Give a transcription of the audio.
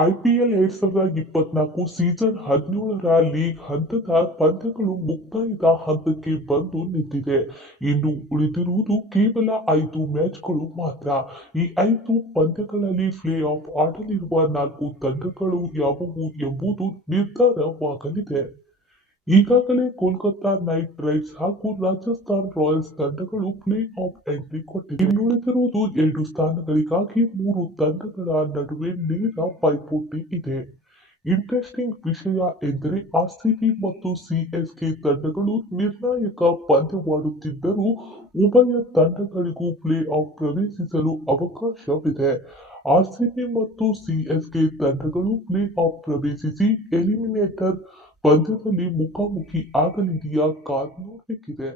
IPL ಎರಡ್ ಸಾವಿರದ ಇಪ್ಪತ್ನಾಲ್ಕು ಸೀಸನ್ ಹದಿನೇಳರ ಲೀಗ್ ಹಂತದ ಪಂದ್ಯಗಳು ಮುಕ್ತಾಯದ ಹಂತಕ್ಕೆ ಬಂದು ನಿಂತಿದೆ. ಇನ್ನು ಉಳಿದಿರುವುದು ಕೇವಲ ಐದು ಮ್ಯಾಚ್ಗಳು ಮಾತ್ರ. ಈ ಐದು ಪಂದ್ಯಗಳಲ್ಲಿ ಪ್ಲೇ ಆಫ್ ಆಡಲಿರುವ ನಾಲ್ಕು ತಂಡಗಳು ಯಾವುವು ಎಂಬುದು ನಿರ್ಧಾರವಾಗಲಿದೆ. ಈಗಾಗಲೇ ಕೋಲ್ಕತ್ತಾ ನೈಟ್ ರೈಡರ್ಸ್ ಹಾಗೂ ರಾಜಸ್ಥಾನ್ ರಾಯಲ್ಸ್ ತಂಡಗಳು ಪ್ಲೇ ಆಫ್ ಎಂಟ್ರಿ ಕೊಟ್ಟಿವೆ ಇನ್ನುಳಿದಿರುವುದು ಎರಡು ಸ್ಥಾನಗಳಿಗಾಗಿ ಮೂರು ತಂಡಗಳ ನಡುವೆ ನೇರ ಪೈಪೋಟಿ ಇದೆ. ಇಂಟ್ರೆಸ್ಟಿಂಗ್ ವಿಷಯ ಎಂದರೆ ಆರ್ಸಿಬಿ ಮತ್ತು ಸಿಎಸ್ಕೆ ತಂಡಗಳು ನಿರ್ಣಾಯಕ ಪಂದ್ಯವಾಡುತ್ತಿದ್ದರೂ ಉಭಯ ತಂಡಗಳಿಗೂ ಪ್ಲೇ ಆಫ್ ಪ್ರವೇಶಿಸಲು ಅವಕಾಶವಿದೆ. ಆರ್ಸಿಬಿ ಮತ್ತು ಸಿಎಸ್ಕೆ ತಂಡಗಳು ಪ್ಲೇ ಆಫ್ ಪ್ರವೇಶಿಸಿ ಎಲಿಮಿನೇಟರ್ ಪಂದ್ಯದಲ್ಲಿ ಮುಖಾಮುಖಿ ಆಗಲಿದೆಯಾ ಕಾದ್ ನೋಡಬೇಕಿದೆ